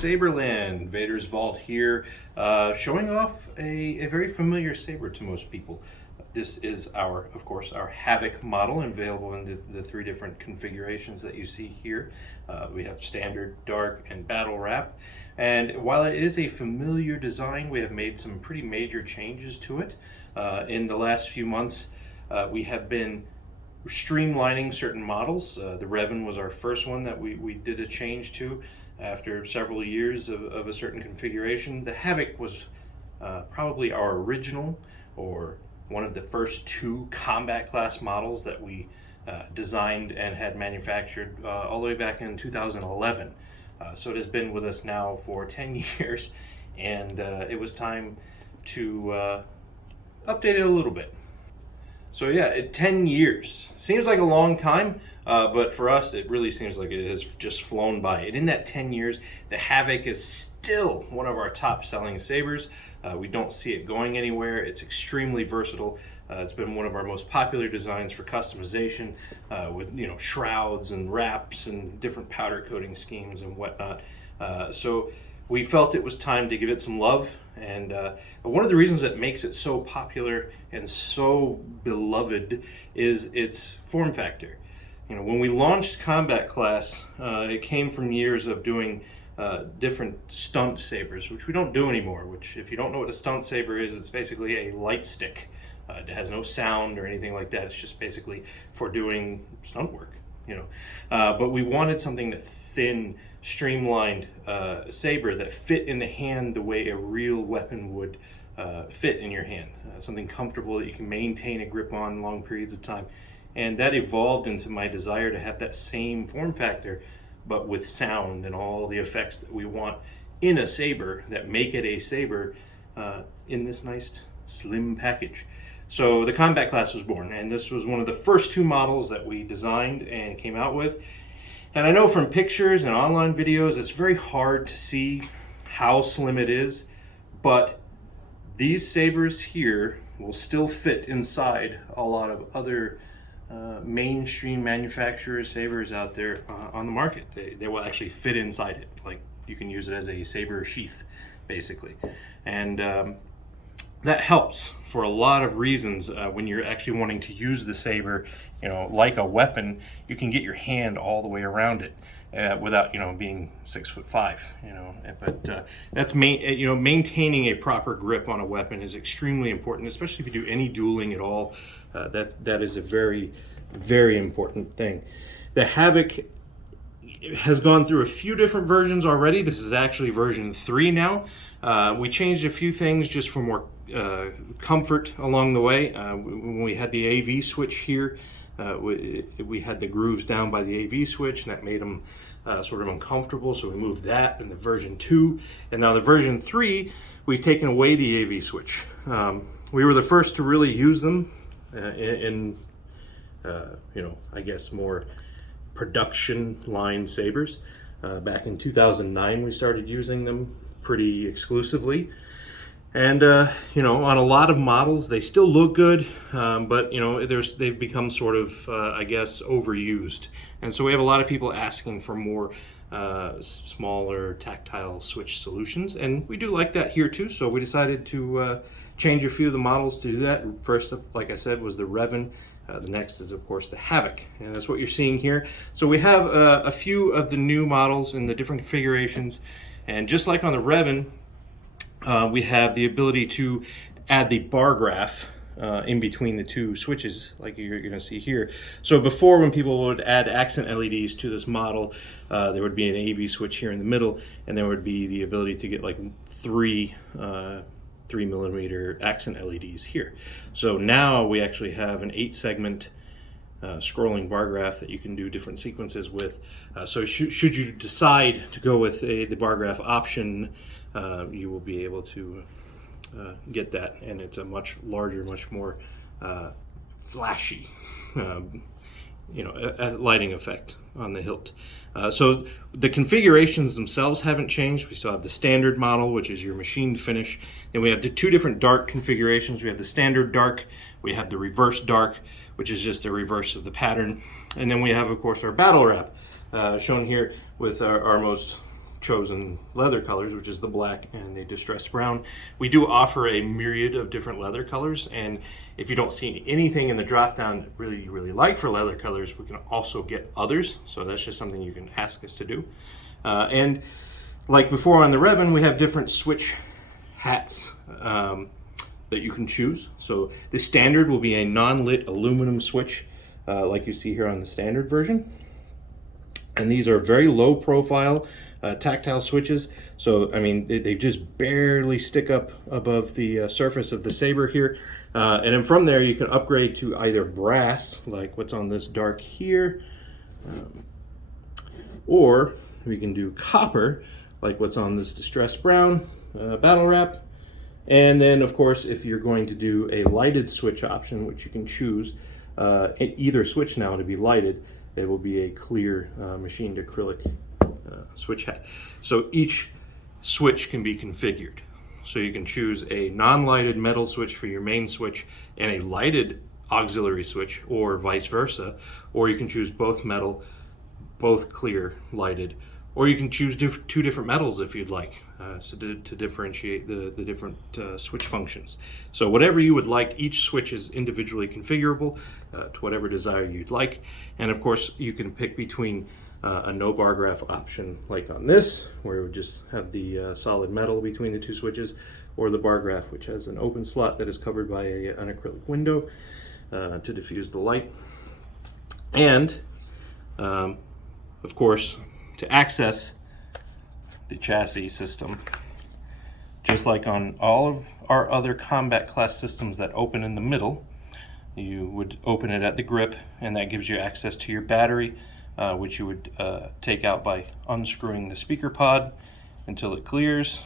Saberland, Vader's Vault here, showing off a very familiar saber to most people. This is of course, our Havoc model, available in the three different configurations that you see here. We have standard, dark, and battle wrap. And while it is a familiar design, we have made some pretty major changes to it. In the last few months, we have been streamlining certain models. The Revan was our first one that we did a change to after several years of a certain configuration. The Havoc was probably our original, or one of the first two combat class models that we designed and had manufactured all the way back in 2011. So it has been with us now for 10 years, and it was time to update it a little bit. So yeah, 10 years. Seems like a long time, but for us it really seems like it has just flown by. And in that 10 years, the Havoc is still one of our top selling sabers. We don't see it going anywhere. It's extremely versatile. It's been one of our most popular designs for customization, with shrouds and wraps and different powder coating schemes and whatnot. So we felt it was time to give it some love, and one of the reasons that makes it so popular and so beloved is its form factor. When we launched Combat Class, it came from years of doing different stunt sabers, which we don't do anymore. Which, if you don't know what a stunt saber is, it's basically a light stick. It has no sound or anything like that. It's just basically for doing stunt work, But we wanted something that thin, streamlined saber that fit in the hand the way a real weapon would fit in your hand. Something comfortable that you can maintain a grip on long periods of time. And that evolved into my desire to have that same form factor, but with sound and all the effects that we want in a saber that make it a saber in this nice slim package. So the Combat Class was born, and this was one of the first two models that we designed and came out with. And I know from pictures and online videos, it's very hard to see how slim it is, but these sabers here will still fit inside a lot of other mainstream manufacturers' sabers out there on the market. They will actually fit inside it. Like, you can use it as a saber sheath, basically. And that helps for a lot of reasons. When you're actually wanting to use the saber, like a weapon, you can get your hand all the way around it without, being 6'5". But that's maintaining a proper grip on a weapon is extremely important, especially if you do any dueling at all. That is a very, very important thing. The Havoc has gone through a few different versions already. This is actually version 3 now. We changed a few things just for more comfort along the way. When we had the AV switch here, we had the grooves down by the AV switch, and that made them sort of uncomfortable, so we moved that in the version 2. And now the version 3, we've taken away the AV switch. We were the first to really use them in I guess more production line sabers. Back in 2009 we started using them pretty exclusively, and on a lot of models they still look good, but they've become sort of I guess overused, and so we have a lot of people asking for more smaller tactile switch solutions, and we do like that here too. So we decided to change a few of the models to do that. First up, like I said, was the Revan. The next is, of course, the Havoc, and that's what you're seeing here. So we have a few of the new models in the different configurations, and just like on the Revan, we have the ability to add the bar graph in between the two switches, like you're going to see here. So before, when people would add accent LEDs to this model, there would be an AV switch here in the middle, and there would be the ability to get like 3mm accent LEDs here. So now we actually have an 8-segment scrolling bar graph that you can do different sequences with. So should you decide to go with the bar graph option, you will be able to get that, and it's a much larger, much more flashy lighting effect on the hilt. So the configurations themselves haven't changed. We still have the standard model, which is your machined finish. Then we have the two different dark configurations. We have the standard dark, we have the reverse dark, which is just a reverse of the pattern. And then we have, of course, our battle wrap, shown here with our most chosen leather colors, which is the black and the distressed brown. We do offer a myriad of different leather colors, and if you don't see anything in the drop down that you really like for leather colors, we can also get others. So that's just something you can ask us to do. And like before on the Revan, we have different switch hats that you can choose. So the standard will be a non-lit aluminum switch, like you see here on the standard version. And these are very low profile tactile switches. So, I mean, they just barely stick up above the surface of the saber here. And then from there, you can upgrade to either brass, like what's on this dark here, or we can do copper, like what's on this distressed brown battle wrap. And then, of course, if you're going to do a lighted switch option, which you can choose, either switch now to be lighted, it will be a clear machined acrylic switch hat. So each switch can be configured. So you can choose a non-lighted metal switch for your main switch and a lighted auxiliary switch, or vice versa. Or you can choose both metal, both clear, lighted. Or you can choose two different metals if you'd like, so to differentiate the different switch functions. So whatever you would like, each switch is individually configurable to whatever desire you'd like. And of course, you can pick between a no bar graph option like on this, where it would just have the solid metal between the two switches, or the bar graph, which has an open slot that is covered by an acrylic window to diffuse the light. And of course, to access the chassis system, just like on all of our other combat class systems that open in the middle, you would open it at the grip, and that gives you access to your battery, which you would take out by unscrewing the speaker pod until it clears,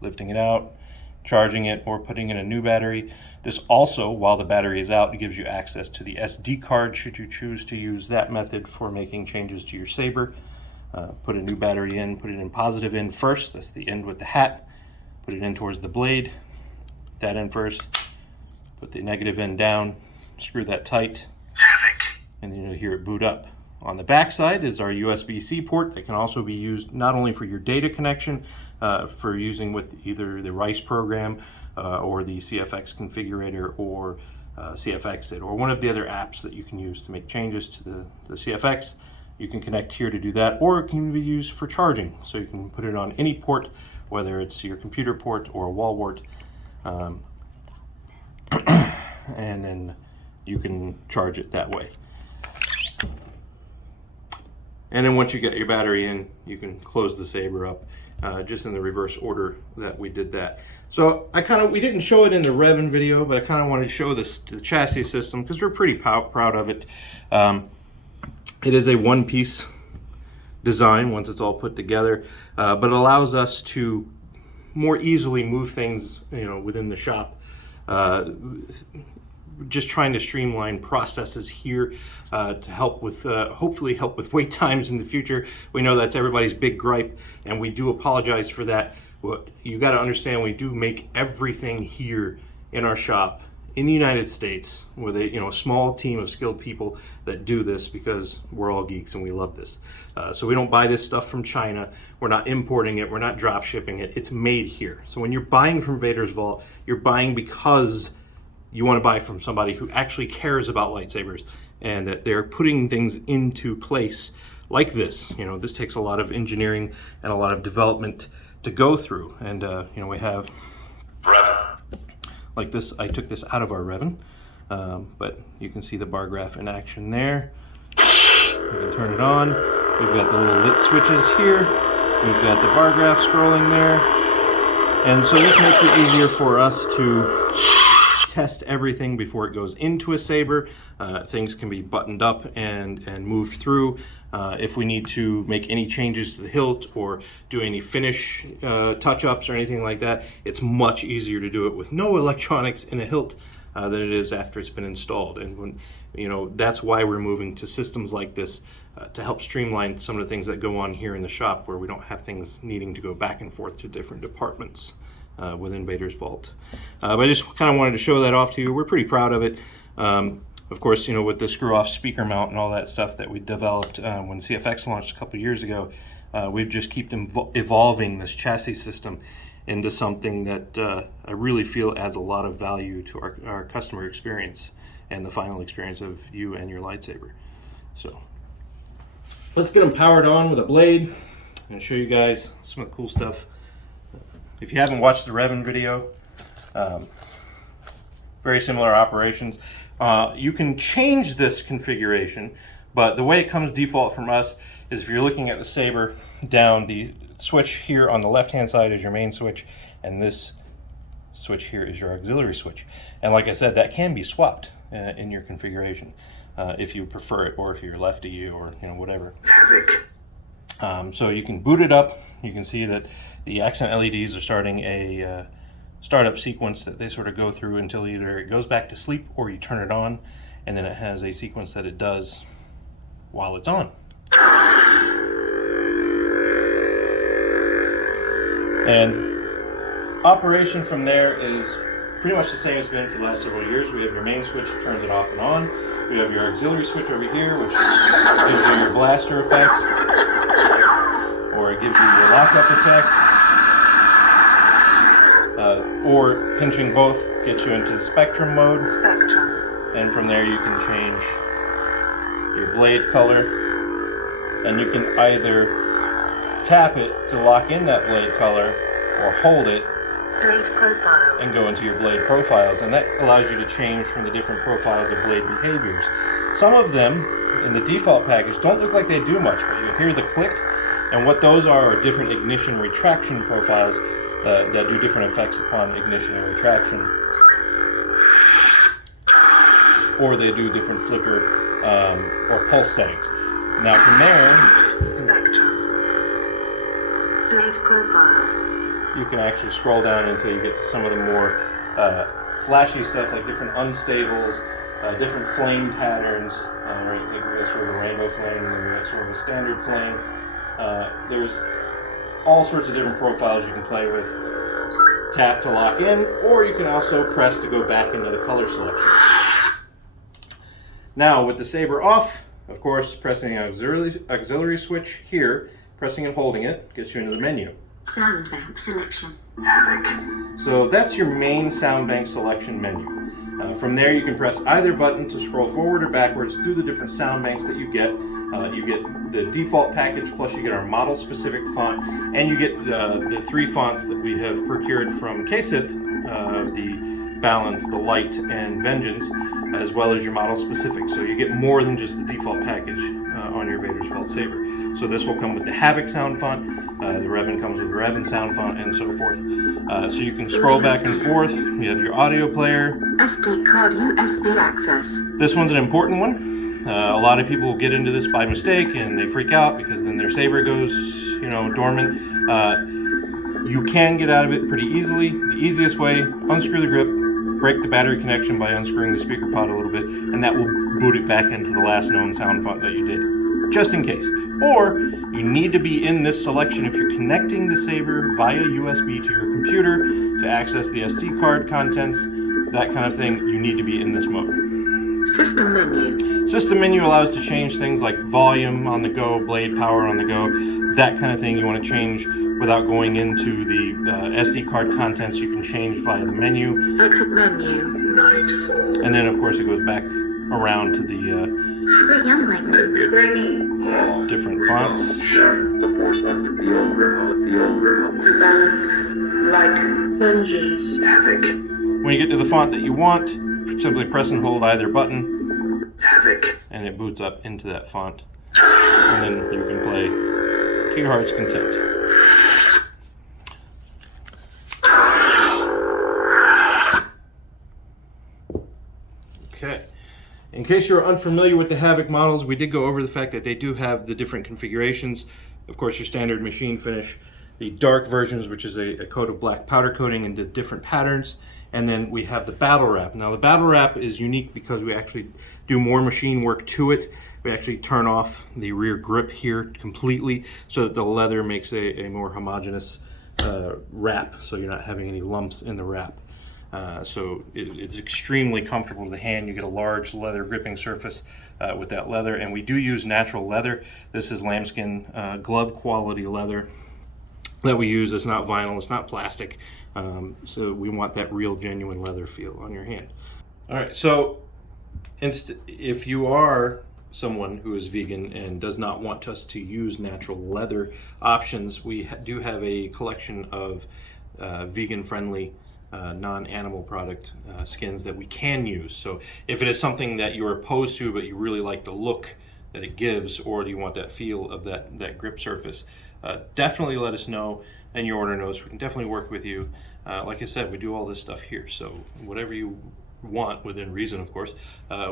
lifting it out, charging it, or putting in a new battery. This also, while the battery is out, gives you access to the SD card should you choose to use that method for making changes to your saber. Put a new battery in, put it in positive end first, that's the end with the hat, put it in towards the blade, that in first, put the negative end down, screw that tight, Havoc, and then you'll hear it boot up. On the back side is our USB-C port that can also be used not only for your data connection, for using with either the RICE program or the CFX configurator, or CFXit, or one of the other apps that you can use to make changes to the CFX. You can connect here to do that, or it can be used for charging. So you can put it on any port, whether it's your computer port or a wall wart, and then you can charge it that way. And then once you get your battery in, you can close the saber up, just in the reverse order that we did that. So we didn't show it in the Revan video, but I kind of wanted to show the chassis system because we're pretty proud of it. It is a one-piece design once it's all put together, but it allows us to more easily move things, within the shop. Just trying to streamline processes here to help with, hopefully help with wait times in the future. We know that's everybody's big gripe, and we do apologize for that. But you got to understand, we do make everything here in our shop in the United States with a small team of skilled people that do this because we're all geeks and we love this. So we don't buy this stuff from China. We're not importing it. We're not drop shipping it. It's made here. So when you're buying from Vader's Vault, you're buying because you want to buy from somebody who actually cares about lightsabers, and that they're putting things into place like this. This takes a lot of engineering and a lot of development to go through. And we have like this. I took this out of our Revan, but you can see the bar graph in action there. You can turn it on. We've got the little lit switches here. We've got the bar graph scrolling there. And so this makes it easier for us to test everything before it goes into a saber. Things can be buttoned up and moved through. If we need to make any changes to the hilt or do any finish touch-ups or anything like that, it's much easier to do it with no electronics in a hilt than it is after it's been installed. And when, that's why we're moving to systems like this to help streamline some of the things that go on here in the shop, where we don't have things needing to go back and forth to different departments within Vader's Vault. But I just kind of wanted to show that off to you. We're pretty proud of it. Of course, with the screw-off speaker mount and all that stuff that we developed when CFX launched a couple years ago, We've just kept evolving this chassis system into something that I really feel adds a lot of value to our customer experience and the final experience of you and your lightsaber. So let's get them powered on with a blade. I'm going to show you guys some of the cool stuff. If you haven't watched the Revan video, very similar operations. You can change this configuration, but the way it comes default from us is if you're looking at the saber down, the switch here on the left hand side is your main switch, and this switch here is your auxiliary switch. And like I said, that can be swapped in your configuration if you prefer it, or if you're lefty, or whatever. Havoc. So you can boot it up. You can see that the accent LEDs are starting a startup sequence that they sort of go through until either it goes back to sleep or you turn it on, and then it has a sequence that it does while it's on. And operation from there is pretty much the same as it's been for the last several years. We have your main switch that turns it off and on. We have your auxiliary switch over here, which gives you your blaster effects, or it gives you your lockup effects, or pinching both gets you into the spectrum mode. And from there you can change your blade color, and you can either tap it to lock in that blade color, or hold it blade profiles and go into your blade profiles, and that allows you to change from the different profiles of blade behaviors. Some of them in the default package don't look like they do much, but you hear the click, and what those are different ignition retraction profiles that do different effects upon ignition and retraction, or they do different flicker or pulse settings. Now from there, spectrum blade profiles, you can actually scroll down until you get to some of the more flashy stuff, like different unstables, different flame patterns. Right, we got sort of a rainbow flame, and then we got sort of a standard flame. There's all sorts of different profiles you can play with. Tap to lock in, or you can also press to go back into the color selection. Now with the saber off, of course, pressing the auxiliary switch here, pressing and holding it, gets you into the menu. sound bank selection. Havoc. So that's your main sound bank selection menu. From there you can press either button to scroll forward or backwards through the different sound banks that you get. You get the default package, plus you get our model specific font, and you get the three fonts that we have procured from Kasith, the Balance, the Light, and Vengeance, as well as your model specific. So you get more than just the default package on your Vader's Vault Saber. So this will come with the Havoc sound font, the Revan comes with the Revan sound font, and so forth. So you can scroll back and forth. You have your audio player. SD card USB access. This one's an important one. A lot of people get into this by mistake and they freak out because then their saber goes, dormant. You can get out of it pretty easily. The easiest way, unscrew the grip, break the battery connection by unscrewing the speaker pod a little bit, and that will boot it back into the last known sound font that you did, just in case. Or you need to be in this selection if you're connecting the saber via USB to your computer to access the SD card contents, that kind of thing. You need to be in this mode. System menu. System menu allows to change things like volume on the go, blade power on the go, that kind of thing you want to change without going into the SD card contents. You can change via the menu. Exit menu. Nightfall. And then of course it goes back around to the different fonts. Balance. Light. Vengeance. Havoc. When you get to the font that you want, simply press and hold either button. Havoc. And it boots up into that font. And then you can play to your heart's content. Okay. In case you're unfamiliar with the Havoc models, we did go over the fact that they do have the different configurations. Of course, your standard machine finish, the dark versions, which is a coat of black powder coating into different patterns, and then we have the battle wrap. Now the battle wrap is unique because we actually do more machine work to it. We actually turn off the rear grip here completely so that the leather makes a more homogeneous wrap, so you're not having any lumps in the wrap. So it's extremely comfortable to the hand. You get a large leather gripping surface with that leather, and we do use natural leather. This is lambskin glove quality leather that we use. It's not vinyl, it's not plastic, so we want that real genuine leather feel on your hand. All right, so if you are someone who is vegan and does not want us to use natural leather options, we do have a collection of vegan friendly non-animal product skins that we can use. So if it is something that you're opposed to but you really like the look that it gives, or do you want that feel of that grip surface, definitely let us know in your order notes. We can definitely work with you. Like I said, we do all this stuff here, so whatever you want, within reason of course,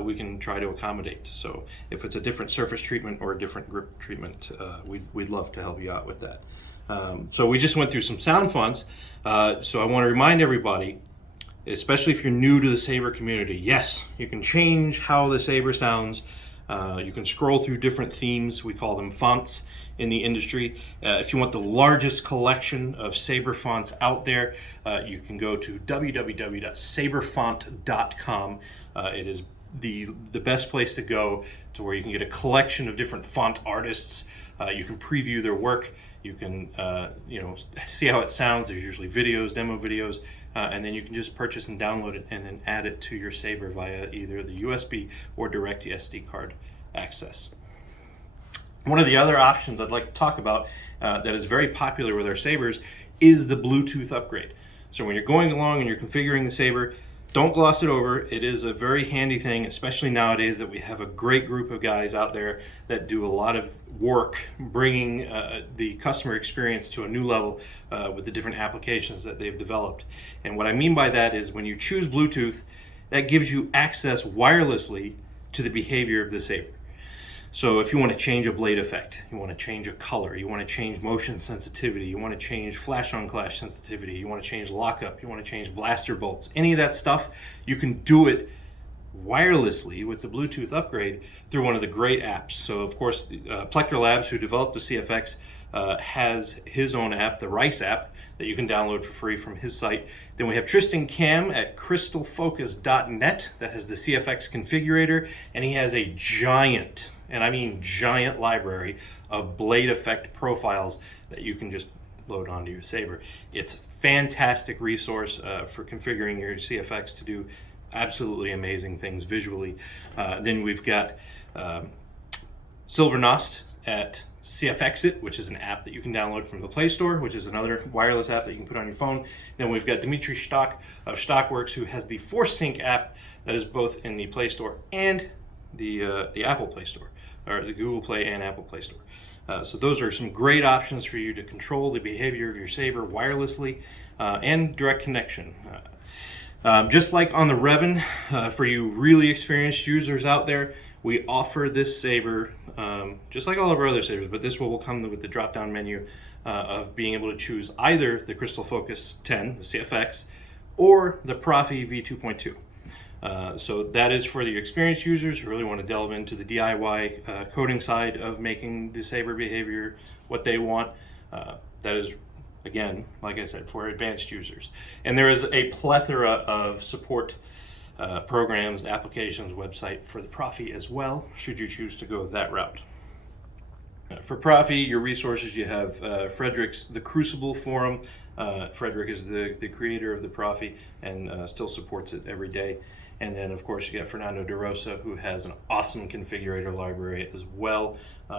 we can try to accommodate. So if it's a different surface treatment or a different grip treatment, we'd love to help you out with that. So we just went through some sound fonts, so I want to remind everybody, especially if you're new to the Sabre community, yes, you can change how the Sabre sounds. You can scroll through different themes. We call them fonts in the industry. If you want the largest collection of Sabre fonts out there, you can go to www.sabrefont.com. It is the best place to go, to where you can get a collection of different font artists. You can preview their work. You can see how it sounds. There's usually videos, demo videos, and then you can just purchase and download it and then add it to your Sabre via either the USB or direct SD card access. One of the other options I'd like to talk about that is very popular with our Sabres is the Bluetooth upgrade. So when you're going along and you're configuring the Sabre, don't gloss it over. It is a very handy thing, especially nowadays that we have a great group of guys out there that do a lot of work bringing the customer experience to a new level with the different applications that they've developed. And what I mean by that is, when you choose Bluetooth, that gives you access wirelessly to the behavior of the Sabre. So if you want to change a blade effect, you want to change a color, you want to change motion sensitivity, you want to change flash on clash sensitivity, you want to change lockup, you want to change blaster bolts, any of that stuff, you can do it wirelessly with the Bluetooth upgrade through one of the great apps. So of course, Plector Labs, who developed the CFX, has his own app, the Rice app, that you can download for free from his site. Then we have Tristan Cam at crystalfocus.net that has the CFX configurator, and he has a giant, and I mean giant, library of blade effect profiles that you can just load onto your Sabre. It's a fantastic resource for configuring your CFX to do absolutely amazing things visually. Then we've got Silvernost at CFXit, which is an app that you can download from the Play Store, which is another wireless app that you can put on your phone. Then we've got Dimitri Stock of Stockworks, who has the ForceSync app that is both in the Play Store and the Apple Play Store, or the Google Play and Apple Play Store. So those are some great options for you to control the behavior of your Sabre wirelessly and direct connection. Just like on the Revan, for you really experienced users out there, we offer this Sabre, just like all of our other Sabres, but this one will come with the drop-down menu of being able to choose either the Crystal Focus 10, the CFX, or the Profi V2.2. So that is for the experienced users who really want to delve into the DIY coding side of making the Sabre behavior what they want. That is, again, like I said, for advanced users. And there is a plethora of support programs, applications, website for the Profi as well, should you choose to go that route. For Profi, your resources, you have Frederick's The Crucible forum. Frederick is the creator of the Profi and still supports it every day. And then, of course, you got Fernando De Rosa, who has an awesome configurator library as well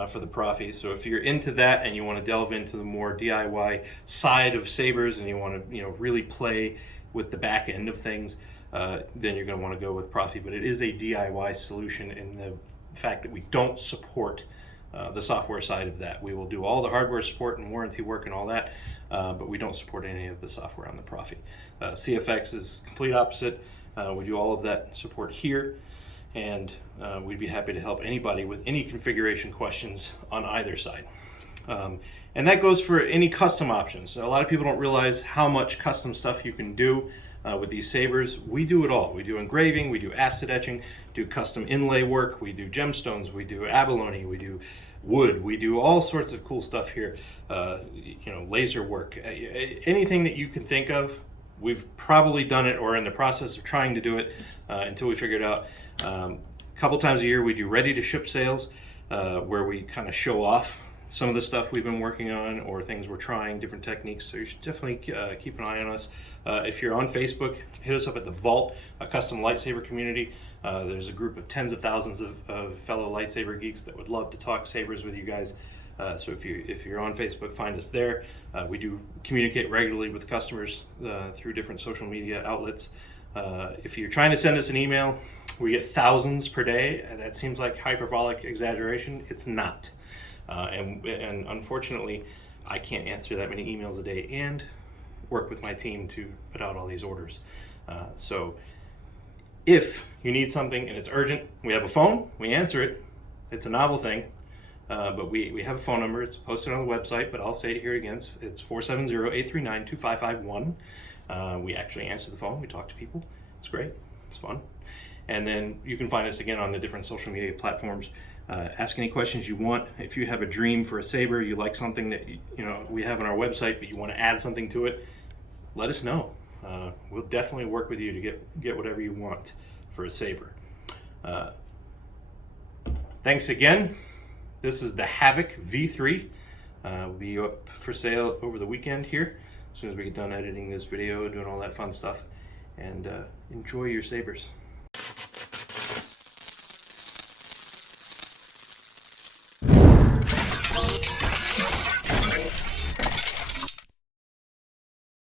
for the Profi. So if you're into that and you want to delve into the more DIY side of Sabres and you want to, really play with the back end of things, then you're going to want to go with Profi. But it is a DIY solution in the fact that we don't support the software side of that. We will do all the hardware support and warranty work and all that, but we don't support any of the software on the Profi. CFX is complete opposite. We do all of that support here, and we'd be happy to help anybody with any configuration questions on either side. And that goes for any custom options. So a lot of people don't realize how much custom stuff you can do with these Sabres. We do it all. We do engraving, we do acid etching, do custom inlay work, we do gemstones, we do abalone, we do wood, we do all sorts of cool stuff here. Laser work, anything that you can think of, we've probably done it or in the process of trying to do it until we figure it out. A couple times a year we do ready to ship sales where we kind of show off some of the stuff we've been working on or things we're trying, different techniques. So you should definitely keep an eye on us. If you're on Facebook, hit us up at the Vault, a custom lightsaber community. There's a group of tens of thousands of fellow lightsaber geeks that would love to talk sabers with you guys. So if you're on Facebook, find us there. We do communicate regularly with customers through different social media outlets. If you're trying to send us an email, we get thousands per day. That seems like hyperbolic exaggeration. It's not. And unfortunately, I can't answer that many emails a day and work with my team to put out all these orders. So if you need something and it's urgent, we have a phone, we answer it. It's a novel thing, but we have a phone number. It's posted on the website, but I'll say it here again. It's 470-839-2551. We actually answer the phone. We talk to people. It's great. It's fun. And then you can find us again on the different social media platforms. Ask any questions you want. If you have a dream for a saber, you like something that we have on our website, but you want to add something to it, let us know. We'll definitely work with you to get whatever you want for a saber. Thanks again. This is the Havoc V3. Will be up for sale over the weekend here, as soon as we get done editing this video and doing all that fun stuff. And enjoy your sabers.